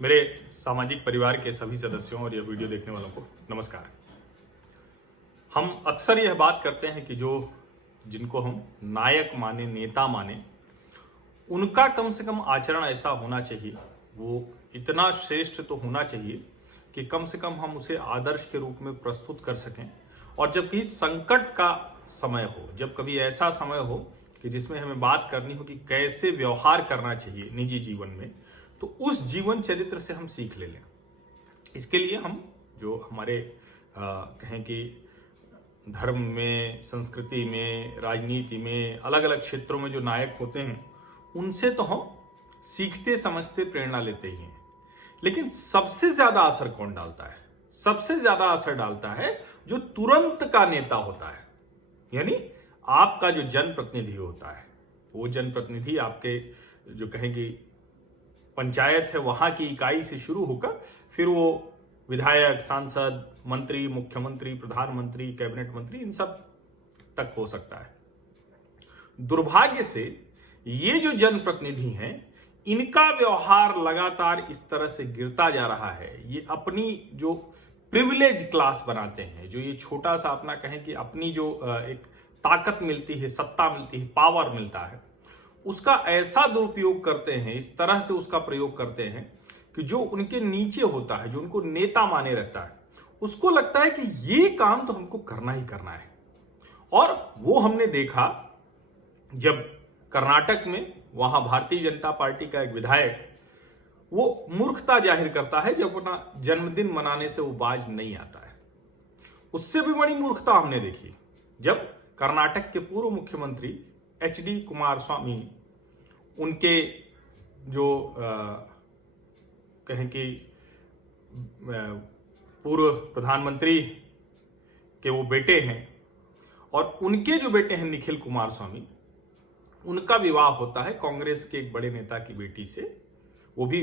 मेरे सामाजिक परिवार के सभी सदस्यों और यह वीडियो देखने वालों को नमस्कार। हम अक्सर यह बात करते हैं कि जिनको हम नायक माने, नेता माने, उनका कम से कम आचरण ऐसा होना चाहिए, वो इतना श्रेष्ठ तो होना चाहिए कि कम से कम हम उसे आदर्श के रूप में प्रस्तुत कर सकें। और जब कहीं संकट का समय हो, जब कभी ऐसा समय हो कि जिसमें हमें बात करनी हो कि कैसे व्यवहार करना चाहिए निजी जीवन में, तो उस जीवन चरित्र से हम सीख ले लें। इसके लिए हम जो हमारे कहें कि धर्म में, संस्कृति में, राजनीति में, अलग अलग क्षेत्रों में जो नायक होते हैं, उनसे तो हम सीखते समझते प्रेरणा लेते ही हैं। लेकिन सबसे ज्यादा असर कौन डालता है? सबसे ज्यादा असर डालता है जो तुरंत का नेता होता है, यानी आपका जो जनप्रतिनिधि होता है। वो जनप्रतिनिधि आपके जो कहें कि पंचायत है, वहां की इकाई से शुरू होकर फिर वो विधायक, सांसद, मंत्री, मुख्यमंत्री, प्रधानमंत्री, कैबिनेट मंत्री, इन सब तक हो सकता है। दुर्भाग्य से ये जो जनप्रतिनिधि हैं, इनका व्यवहार लगातार इस तरह से गिरता जा रहा है। ये अपनी जो प्रिविलेज क्लास बनाते हैं, जो ये छोटा सा अपना कहें कि अपनी जो एक ताकत मिलती है, सत्ता मिलती है, पावर मिलता है, उसका ऐसा दुरुपयोग करते हैं, इस तरह से उसका प्रयोग करते हैं कि जो उनके नीचे होता है, जो उनको नेता माने रहता है, उसको लगता है कि ये काम तो हमको करना ही करना है। और वो हमने देखा जब कर्नाटक में वहां भारतीय जनता पार्टी का एक विधायक वो मूर्खता जाहिर करता है जब अपना जन्मदिन मनाने से वो बाज नहीं आता है। उससे भी बड़ी मूर्खता हमने देखी जब कर्नाटक के पूर्व मुख्यमंत्री HD कुमारस्वामी, उनके जो कहें कि पूर्व प्रधानमंत्री के वो बेटे हैं, और उनके जो बेटे हैं निखिल कुमारस्वामी, उनका विवाह होता है कांग्रेस के एक बड़े नेता की बेटी से। वो भी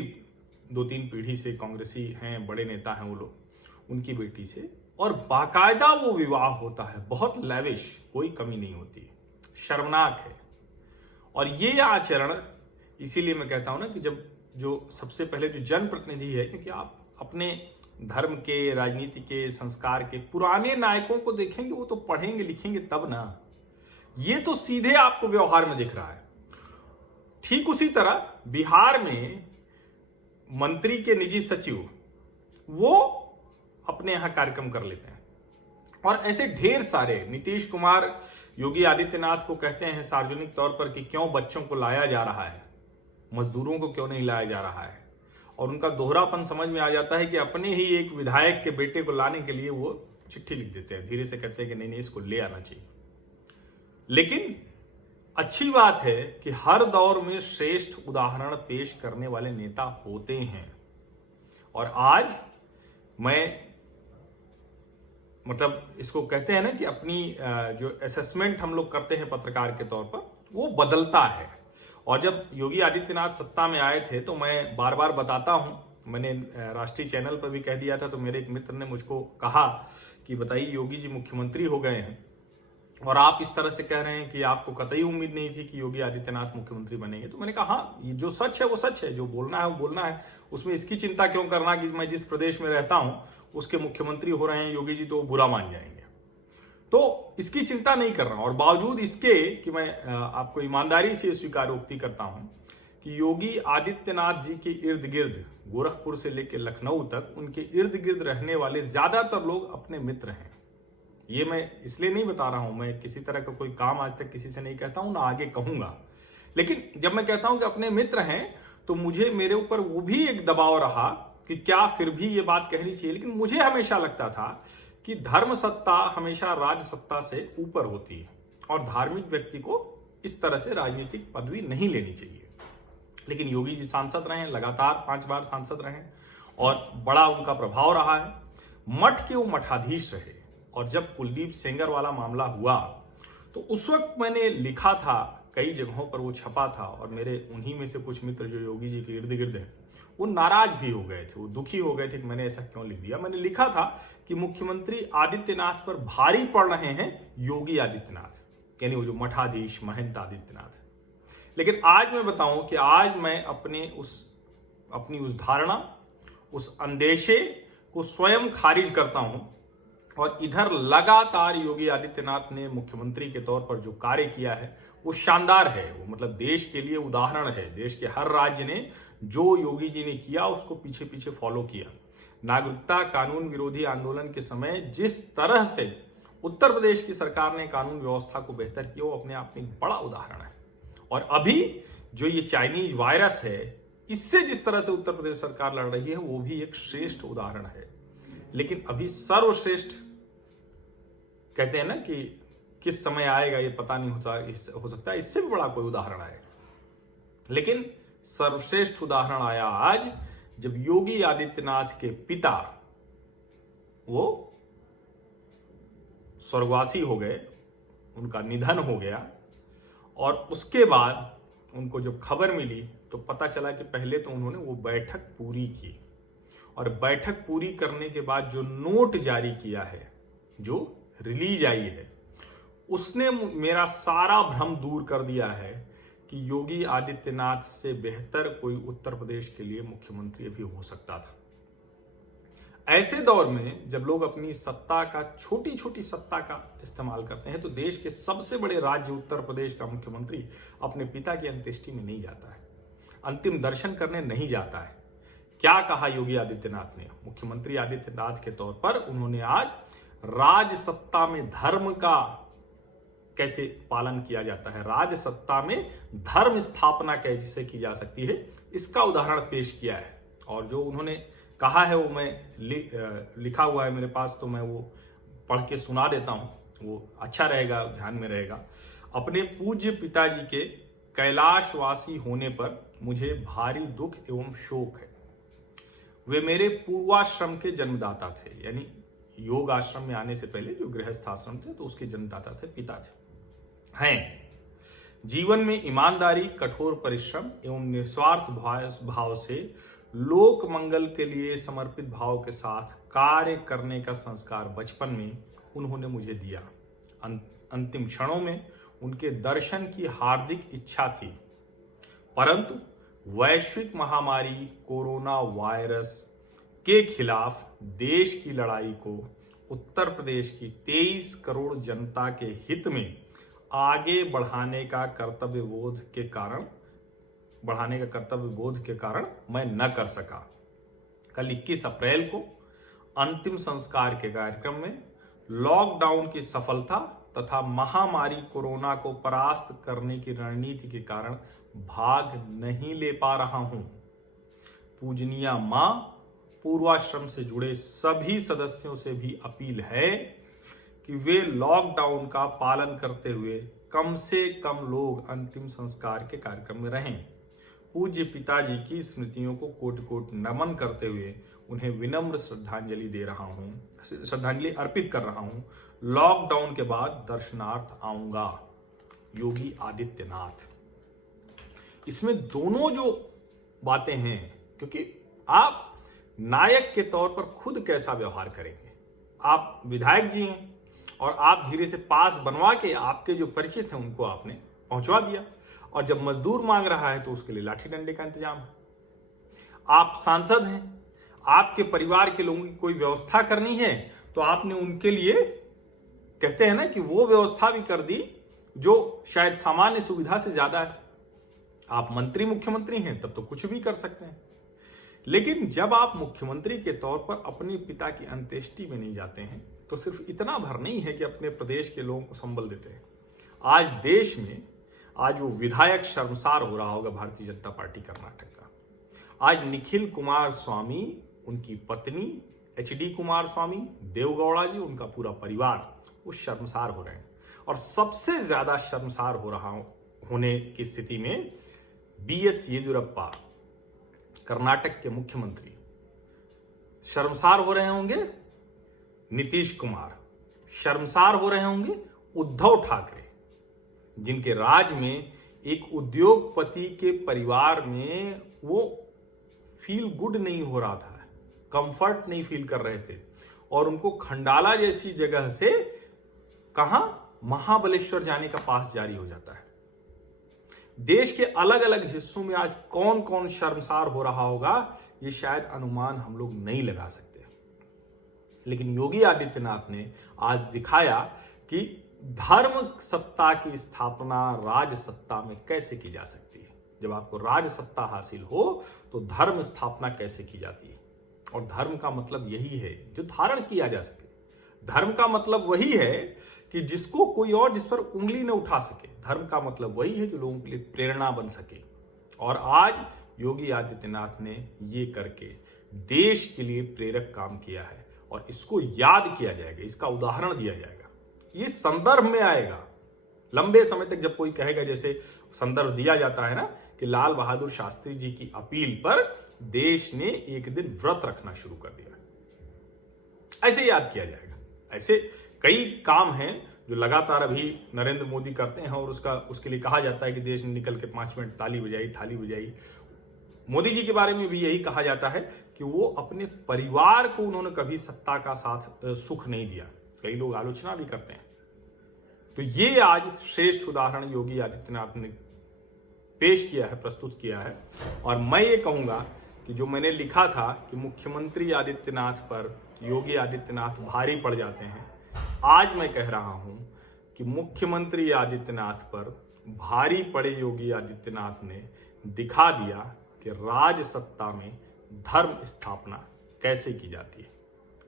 2-3 पीढ़ी से कांग्रेसी हैं, बड़े नेता हैं वो लोग, उनकी बेटी से। और बाकायदा वो विवाह होता है, बहुत लैविश, कोई कमी नहीं होती, शर्मनाक है। और ये आचरण, इसीलिए मैं कहता हूं ना कि जब जो सबसे पहले जो जनप्रतिनिधि है, क्योंकि आप अपने धर्म के, राजनीति के, संस्कार के पुराने नायकों को देखेंगे, वो तो पढ़ेंगे लिखेंगे तब ना। ये तो सीधे आपको व्यवहार में दिख रहा है। ठीक उसी तरह बिहार में मंत्री के निजी सचिव वो अपने यहां कार्यक्रम कर लेते हैं, और ऐसे ढेर सारे। नीतीश कुमार योगी आदित्यनाथ को कहते हैं सार्वजनिक तौर पर कि क्यों बच्चों को लाया जा रहा है, मजदूरों को क्यों नहीं लाया जा रहा है। और उनका दोहरापन समझ में आ जाता है कि अपने ही एक विधायक के बेटे को लाने के लिए वो चिट्ठी लिख देते हैं, धीरे से कहते हैं कि नहीं, इसको ले आना चाहिए। लेकिन अच्छी बात है कि हर दौर में श्रेष्ठ उदाहरण पेश करने वाले नेता होते हैं। और आज मैं मतलब इसको कहते हैं ना कि अपनी जो असेसमेंट हम लोग करते हैं पत्रकार के तौर पर, वो बदलता है। और जब योगी आदित्यनाथ सत्ता में आए थे, तो मैं बार बार बताता हूं, मैंने राष्ट्रीय चैनल पर भी कह दिया था, तो मेरे एक मित्र ने मुझको कहा कि बताइए योगी जी मुख्यमंत्री हो गए हैं और आप इस तरह से कह रहे हैं कि आपको कतई उम्मीद नहीं थी कि योगी आदित्यनाथ मुख्यमंत्री बनेंगे। तो मैंने कहा हाँ, ये जो सच है वो सच है, जो बोलना है वो बोलना है, उसमें इसकी चिंता क्यों करना कि मैं जिस प्रदेश में रहता हूं उसके मुख्यमंत्री हो रहे हैं योगी जी, तो वो बुरा मान जाएंगे। तो इसकी चिंता नहीं कर रहा हूं। और बावजूद इसके कि मैं आपको ईमानदारी से स्वीकारोक्ति करता हूं कि योगी आदित्यनाथ जी के इर्द गिर्द, गोरखपुर से लेकर लखनऊ तक, उनके इर्द गिर्द रहने वाले ज्यादातर लोग अपने मित्र हैं। ये मैं इसलिए नहीं बता रहा हूं, मैं किसी तरह का कोई काम आज तक किसी से नहीं कहता हूं, ना आगे कहूंगा। लेकिन जब मैं कहता हूं कि अपने मित्र हैं, तो मुझे मेरे ऊपर वो भी एक दबाव रहा कि क्या फिर भी ये बात कहनी चाहिए। लेकिन मुझे हमेशा लगता था कि धर्म सत्ता हमेशा राज सत्ता से ऊपर होती है, और धार्मिक व्यक्ति को इस तरह से राजनीतिक पदवी नहीं लेनी चाहिए। लेकिन योगी जी सांसद रहे हैं, लगातार 5 बार सांसद रहे, और बड़ा उनका प्रभाव रहा है। मठ के वो मठाधीश रहे। और जब कुलदीप सेंगर वाला मामला हुआ, तो उस वक्त मैंने लिखा था, कई जगहों पर वो छपा था, और मेरे उन्हीं में से कुछ मित्र जो योगी जी के इर्द गिर्द हैं, वो नाराज भी हो गए थे, वो दुखी हो गए थे कि मैंने ऐसा क्यों लिख दिया। मैंने लिखा था कि मुख्यमंत्री आदित्यनाथ पर भारी पड़ रहे हैं योगी आदित्यनाथ, यानी वो जो मठाधीश महंत आदित्यनाथ। लेकिन आज मैं बताऊं कि आज मैं अपनी उस धारणा उस अंदेशे को स्वयं खारिज करता हूं। और इधर लगातार योगी आदित्यनाथ ने मुख्यमंत्री के तौर पर जो कार्य किया है वो शानदार है। वो मतलब देश के लिए उदाहरण है। देश के हर राज्य ने जो योगी जी ने किया उसको पीछे पीछे फॉलो किया। नागरिकता कानून विरोधी आंदोलन के समय जिस तरह से उत्तर प्रदेश की सरकार ने कानून व्यवस्था को बेहतर किया वो अपने आप में एक बड़ा उदाहरण है। और अभी जो ये चाइनीज वायरस है इससे जिस तरह से उत्तर प्रदेश सरकार लड़ रही है वो भी एक श्रेष्ठ उदाहरण है। लेकिन अभी सर्वश्रेष्ठ कहते हैं ना कि किस समय आएगा ये पता नहीं हो सकता, इससे भी बड़ा कोई उदाहरण आएगा। लेकिन सर्वश्रेष्ठ उदाहरण आया आज जब योगी आदित्यनाथ के पिता वो स्वर्गवासी हो गए, उनका निधन हो गया। और उसके बाद उनको जब खबर मिली तो पता चला कि पहले तो उन्होंने वो बैठक पूरी की, और बैठक पूरी करने के बाद जो नोट जारी किया है, जो रिलीज आई है, उसने मेरा सारा भ्रम दूर कर दिया है कि योगी आदित्यनाथ से बेहतर कोई उत्तर प्रदेश के लिए मुख्यमंत्री अभी हो सकता था। ऐसे दौर में जब लोग अपनी सत्ता का, छोटी छोटी सत्ता का इस्तेमाल करते हैं, तो देश के सबसे बड़े राज्य उत्तर प्रदेश का मुख्यमंत्री अपने पिता की अंत्येष्टि में नहीं जाता है, अंतिम दर्शन करने नहीं जाता है। क्या कहा योगी आदित्यनाथ ने? मुख्यमंत्री आदित्यनाथ के तौर पर उन्होंने आज राज सत्ता में धर्म का कैसे पालन किया जाता है, राज सत्ता में धर्म स्थापना कैसे की जा सकती है, इसका उदाहरण पेश किया है। और जो उन्होंने कहा है वो मैं लिखा हुआ है मेरे पास, तो मैं वो पढ़ के सुना देता हूं, वो अच्छा रहेगा, ध्यान में रहेगा। अपने पूज्य पिताजी के कैलाशवासी होने पर मुझे भारी दुख एवं शोक है। वे मेरे पूर्वाश्रम के जन्मदाता थे, यानी योग आश्रम में आने से पहले जो गृहस्थ आश्रम थे तो उसके जन्मदाता थे पिताजी हैं। जीवन में ईमानदारी, कठोर परिश्रम एवं निस्वार्थ भाव से लोक मंगल के लिए समर्पित भाव के साथ कार्य करने का संस्कार बचपन में उन्होंने मुझे दिया। अंतिम क्षणों में उनके दर्शन की हार्दिक इच्छा थी, परंतु वैश्विक महामारी कोरोना वायरस के खिलाफ देश की लड़ाई को उत्तर प्रदेश की 23 करोड़ जनता के हित में आगे बढ़ाने का कर्तव्य बोध के कारण मैं न कर सका। कल 21 अप्रैल को अंतिम संस्कार के कार्यक्रम में लॉकडाउन की सफलता तथा महामारी कोरोना को परास्त करने की रणनीति के कारण भाग नहीं ले पा रहा हूं। पूजनीय मां, पूर्वाश्रम से जुड़े सभी सदस्यों से भी अपील है कि वे लॉकडाउन का पालन करते हुए कम से कम लोग अंतिम संस्कार के कार्यक्रम में रहें। पूज्य पिताजी की स्मृतियों को कोटि कोटि नमन करते हुए उन्हें विनम्र श्रद्धांजलि अर्पित कर रहा हूं। लॉकडाउन के बाद दर्शनार्थ आऊंगा। योगी आदित्यनाथ। इसमें दोनों जो बातें हैं, क्योंकि आप नायक के तौर पर खुद कैसा व्यवहार करेंगे। आप विधायक जी हैं और आप धीरे से पास बनवा के आपके जो परिचित हैं उनको आपने पहुंचवा दिया, और जब मजदूर मांग रहा है तो उसके लिए लाठी डंडे का इंतजाम है। आप सांसद हैं, आपके परिवार के लोगों की कोई व्यवस्था करनी है तो आपने उनके लिए, कहते हैं ना कि वो व्यवस्था भी कर दी जो शायद सामान्य सुविधा से ज्यादा है। आप मंत्री मुख्यमंत्री हैं तब तो कुछ भी कर सकते हैं, लेकिन जब आप मुख्यमंत्री के तौर पर अपने पिता की अंत्येष्टि में नहीं जाते हैं तो सिर्फ इतना भर नहीं है कि अपने प्रदेश के लोगों को संबल देते हैं। आज देश में आज वो विधायक शर्मसार हो रहा होगा भारतीय जनता पार्टी कर्नाटक का। आज निखिल कुमार स्वामी, उनकी पत्नी HD कुमार स्वामी, देवगौड़ा जी, उनका पूरा परिवार वो शर्मसार हो रहे हैं। और सबसे ज्यादा शर्मसार होने की स्थिति में BS येदियुरप्पा, कर्नाटक के मुख्यमंत्री, शर्मसार हो रहे होंगे नीतीश कुमार, शर्मसार हो रहे होंगे उद्धव ठाकरे, जिनके राज में एक उद्योगपति के परिवार में वो फील गुड नहीं हो रहा था, कंफर्ट नहीं फील कर रहे थे, और उनको खंडाला जैसी जगह से कहां महाबलेश्वर जाने का पास जारी हो जाता है। देश के अलग अलग हिस्सों में आज कौन कौन शर्मसार हो रहा होगा ये शायद अनुमान हम लोग नहीं लगा सकते। लेकिन योगी आदित्यनाथ ने आज दिखाया कि धर्म सत्ता की स्थापना राज सत्ता में कैसे की जा सकती है। जब आपको राज सत्ता हासिल हो तो धर्म स्थापना कैसे की जाती है। और धर्म का मतलब यही है जो धारण किया जा सके। धर्म का मतलब वही है कि जिसको कोई और जिस पर उंगली न उठा सके। धर्म का मतलब वही है जो लोगों के लिए प्रेरणा बन सके। और आज योगी आदित्यनाथ ने ये करके देश के लिए प्रेरक काम किया है और इसको याद किया जाएगा, इसका उदाहरण दिया जाएगा, ये संदर्भ में आएगा लंबे समय तक। जब कोई कहेगा, जैसे संदर्भ दिया जाता है ना कि लाल बहादुर शास्त्री जी की अपील पर देश ने एक दिन व्रत रखना शुरू कर दिया, ऐसे याद किया जाएगा। ऐसे कई काम हैं जो लगातार अभी नरेंद्र मोदी करते हैं और उसके लिए कहा जाता है कि देश ने निकल के 5 मिनट ताली बजाई, थाली बजाई। मोदी जी के बारे में भी यही कहा जाता है कि वो अपने परिवार को उन्होंने कभी सत्ता का साथ सुख नहीं दिया। कई लोग आलोचना भी करते हैं। तो ये आज श्रेष्ठ उदाहरण योगी आदित्यनाथ ने पेश किया है, प्रस्तुत किया है। और मैं ये कहूंगा कि जो मैंने लिखा था कि मुख्यमंत्री आदित्यनाथ पर योगी आदित्यनाथ भारी पड़ जाते हैं, आज मैं कह रहा हूं कि मुख्यमंत्री आदित्यनाथ पर भारी पड़े योगी आदित्यनाथ ने दिखा दिया कि राज सत्ता में धर्म स्थापना कैसे की जाती है।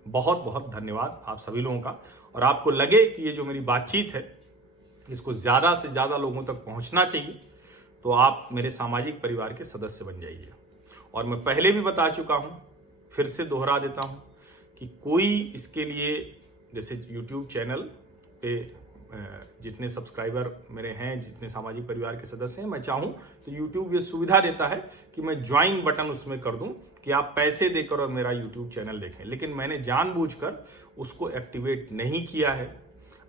बहुत बहुत धन्यवाद आप सभी लोगों का। और आपको लगे कि ये जो मेरी बातचीत है इसको ज्यादा से ज्यादा लोगों तक पहुंचना चाहिए तो आप मेरे सामाजिक परिवार के सदस्य बन जाइए। और मैं पहले भी बता चुका हूं, फिर से दोहरा देता हूं कि कोई इसके लिए, जैसे YouTube चैनल पे जितने सब्सक्राइबर मेरे हैं, जितने सामाजिक परिवार के सदस्य हैं, मैं चाहूं तो YouTube ये सुविधा देता है कि मैं ज्वाइन बटन उसमें कर दूं कि आप पैसे देकर और मेरा YouTube चैनल देखें। लेकिन मैंने जानबूझकर उसको एक्टिवेट नहीं किया है।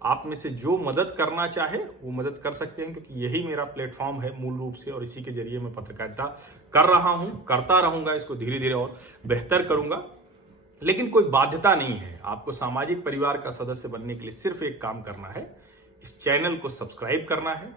आप में से जो मदद करना चाहे वो मदद कर सकते हैं, क्योंकि यही मेरा प्लेटफॉर्म है मूल रूप से, और इसी के जरिए मैं पत्रकारिता कर रहा हूं, करता रहूंगा, इसको धीरे धीरे और बेहतर करूंगा। लेकिन कोई बाध्यता नहीं है। आपको सामाजिक परिवार का सदस्य बनने के लिए सिर्फ एक काम करना है, इस चैनल को सब्सक्राइब करना है,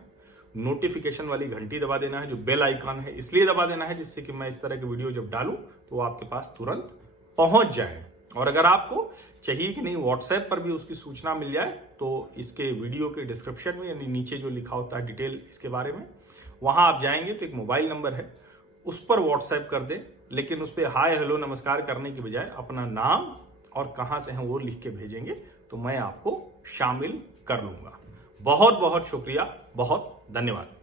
नोटिफिकेशन वाली घंटी दबा देना है, जो बेल आइकन है इसलिए दबा देना है जिससे कि मैं इस तरह के वीडियो जब डालूं तो वो आपके पास तुरंत पहुंच जाए। और अगर आपको चाहिए कि नहीं व्हाट्सएप पर भी उसकी सूचना मिल जाए तो इसके वीडियो के डिस्क्रिप्शन में, यानी नीचे जो लिखा होता है डिटेल इसके बारे में, वहां आप जाएंगे तो एक मोबाइल नंबर है, उस पर व्हाट्सएप कर दें। लेकिन उस पर हाय हेलो नमस्कार करने की बजाय अपना नाम और कहां से हैं वो लिख के भेजेंगे तो मैं आपको शामिल कर लूंगा। बहुत बहुत शुक्रिया, बहुत धन्यवाद।